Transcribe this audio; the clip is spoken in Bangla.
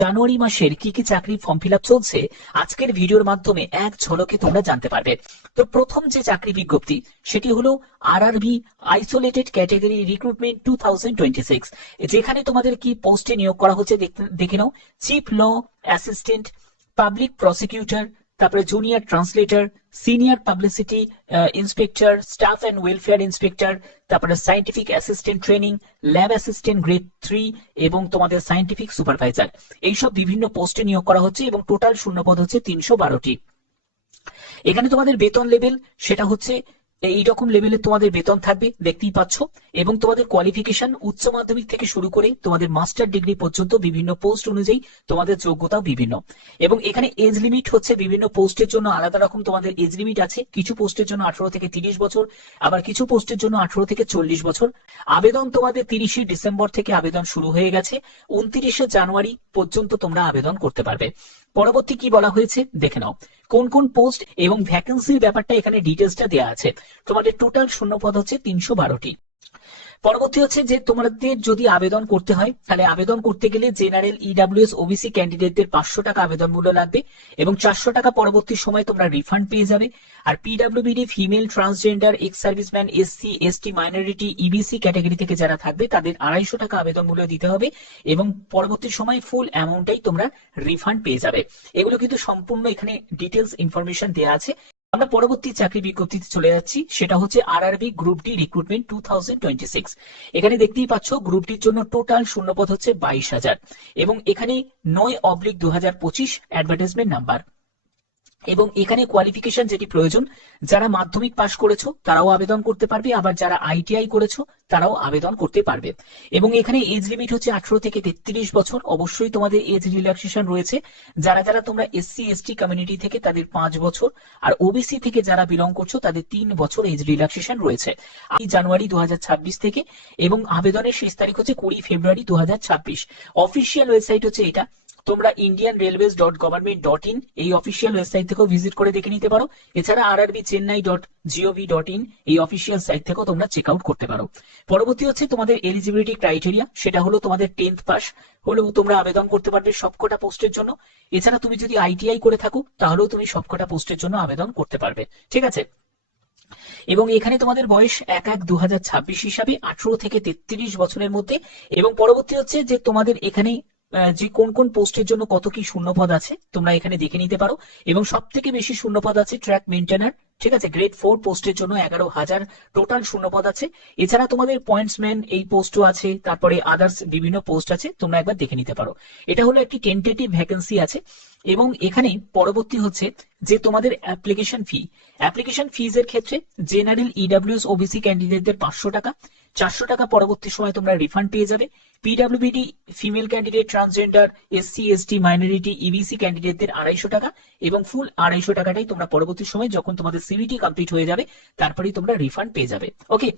জানুয়ারি মাসের কি কি চাকরি ফর্ম ফিল আপ চলছে আজকের ভিডিওর মাধ্যমে এক ঝলকে তোমরা জানতে পারবে। তো প্রথম যে চাকরি বিজ্ঞপ্তি সেটি হলো আরআরবি আইসোলেটেড ক্যাটাগরি রিক্রুটমেন্ট 2026, যেখানে তোমাদের কি পোস্টে নিয়োগ করা হচ্ছে দেখে নাও। Chief law assistant, public prosecutor, তারপরে junior translator, senior publicity inspector, staff and welfare inspector, তারপরে scientific assistant training, lab assistant grade 3 এবং তোমাদের সায়েন্টিফিক সুপারভাইজার, এইসব বিভিন্ন পোস্টে নিয়োগ করা হচ্ছে এবং টোটাল শূন্যপদ হচ্ছে 312টি। এখানে তোমাদের বেতন লেভেল সেটা হচ্ছে এইরকম লেভেলের তোমাদের বেতন থাকবে, দেখতেই পাচ্ছ। এবং তোমাদের কোয়ালিফিকেশন উচ্চ মাধ্যমিক থেকে শুরু করে তোমাদের মাস্টার ডিগ্রি পর্যন্ত বিভিন্ন পোস্ট অনুযায়ী তোমাদের যোগ্যতা বিভিন্ন। এবং এখানে এজ লিমিট হচ্ছে বিভিন্ন পোস্টের জন্য আলাদা রকম তোমাদের এজ লিমিট আছে। কিছু পোস্টের জন্য 18 থেকে 30 বছর, আবার কিছু পোস্টের জন্য 18 থেকে 40 বছর। আবেদন তোমাদের 30শে ডিসেম্বর থেকে আবেদন শুরু হয়ে গেছে, 29শে জানুয়ারি পর্যন্ত তোমরা আবেদন করতে পারবে। পরবর্তী কি বলা হয়েছে দেখে নাও, কোন কোন পোস্ট এবং ভ্যাকেন্সির ব্যাপারটা এখানে ডিটেলসটা দেওয়া আছে। তোমাদের টোটাল শূন্যপদ হচ্ছে 312টি। পরবর্তী হচ্ছে যে তোমাদের যদি আবেদন করতে হয় তাহলে আবেদন করতে গেলে জেনারেল, ইডব্লিউএস, ওবিসি ক্যান্ডিডেটদের 500 টাকা আবেদন মূল্য লাগবে এবং 400 টাকা পরবর্তী সময় তোমরা রিফান্ড পেয়ে যাবে। আর PWBD, female, transgender, ex serviceman, SC, ST, minority, EBC category থেকে যারা থাকবে তাদের 250 টাকা আবেদন মূল্য দিতে হবে এবং পরবর্তী সময় ফুল অ্যামাউন্টটাই তোমরা রিফান্ড পেয়ে যাবে। এগুলো কিন্তু সম্পূর্ণ এখানে ডিটেলস ইনফরমেশন দেওয়া আছে। আমরা পরবর্তী চাকরি বিজ্ঞপ্তিতে চলে যাচ্ছি, সেটা হচ্ছে আরআরবি গ্রুপ ডি রিক্রুটমেন্ট 2026। এখানে দেখতেই পাচ্ছ গ্রুপ ডির জন্য টোটাল শূন্যপদ হচ্ছে 22,000 এবং এখানে 9/2025 অ্যাডভার্টাইজমেন্ট নাম্বার। এবং এখানে কোয়ালিফিকেশন যেটি প্রয়োজন, যারা মাধ্যমিক পাশ করেছো তারাও আবেদন করতে পারবে, আবার যারা আইটিআই করেছো তারাও আবেদন করতে পারবে। এবং এখানে এজ লিমিট হচ্ছে 18 থেকে 33 বছর। অবশ্যই তোমাদের এজ রিল্যাক্সেশন রয়েছে। যারা যারা তোমরা এসসি এসটি কমিউনিটি থেকে তাদের 5 বছর, আর ওবিসি থেকে যারা বিলং করছো তাদের 3 বছর এজ রিল্যাক্সেশন রয়েছে জানুয়ারি 2026 থেকে। এবং আবেদনের শেষ তারিখ হচ্ছে 20 ফেব্রুয়ারি 2026। অফিসিয়াল ওয়েবসাইট হচ্ছে এটা, তোমরা indianrailways.government.in এই অফিসিয়াল ওয়েবসাইট থেকেও ভিজিট করে দেখে নিতে পারো। এছাড়া rrbchennai.gov.in এই অফিসিয়াল সাইট থেকেও তোমরা চেক আউট করতে পারো। পরবর্তী হচ্ছে তোমাদের এলিজিবিলিটি ক্রাইটেরিয়া, সেটা হলো তোমাদের 10th পাস হলেও তোমরা আবেদন করতে পারবে সবকটা পোস্টের জন্য। এছাড়া তুমি যদি আইটিআই করে থাকো তাহলেও তুমি সবকটা পোস্টের জন্য আবেদন করতে পারবে, ঠিক আছে। এবং এখানে তোমাদের বয়স 1/1/2026 হিসাবে 18 থেকে 33 বছরের মধ্যে। এবং পরবর্তী হচ্ছে যে তোমাদের এখানে যে কোন কোন পোস্টের জন্য কত কি শূন্যপদ আছে তোমরা এখানে দেখে নিতে পারো। এবং সব থেকে বেশি শূন্যপদ আছে ট্র্যাক মেইনটেনার, ঠিক আছে, গ্রেড 4 পোস্টের জন্য 11,000 টোটাল শূন্যপদ আছে। এছাড়া তোমাদের পয়েন্টসম্যান এই পোস্টও আছে, তারপরে আদার্স বিভিন্ন পোস্ট আছে, তোমরা একবার দেখে নিতে পারো। এটা হলো একটি টেন্টেটিভ ভ্যাকেন্সি আছে। এবং এখানে পরবর্তী হচ্ছে যে তোমাদের অ্যাপ্লিকেশন ফিজ এর ক্ষেত্রে জেনারেল, ইডব্লিউএস, ওবিসি ক্যান্ডিডেটদের 500 টাকা, 400 টাকা পরবর্তী সময় তোমরা রিফান্ড পেয়ে যাবে। PWBD, female candidate, transgender, SC ST, minority, EBC ক্যান্ডিডেটদের 250 টাকা এবং ফুল 250 টাকাটাই তোমরা পরবর্তী সময় যখন তোমাদের সিভিটি কমপ্লিট হয়ে যাবে তারপরেই তোমরা রিফান্ড পেয়ে যাবে। ওকে,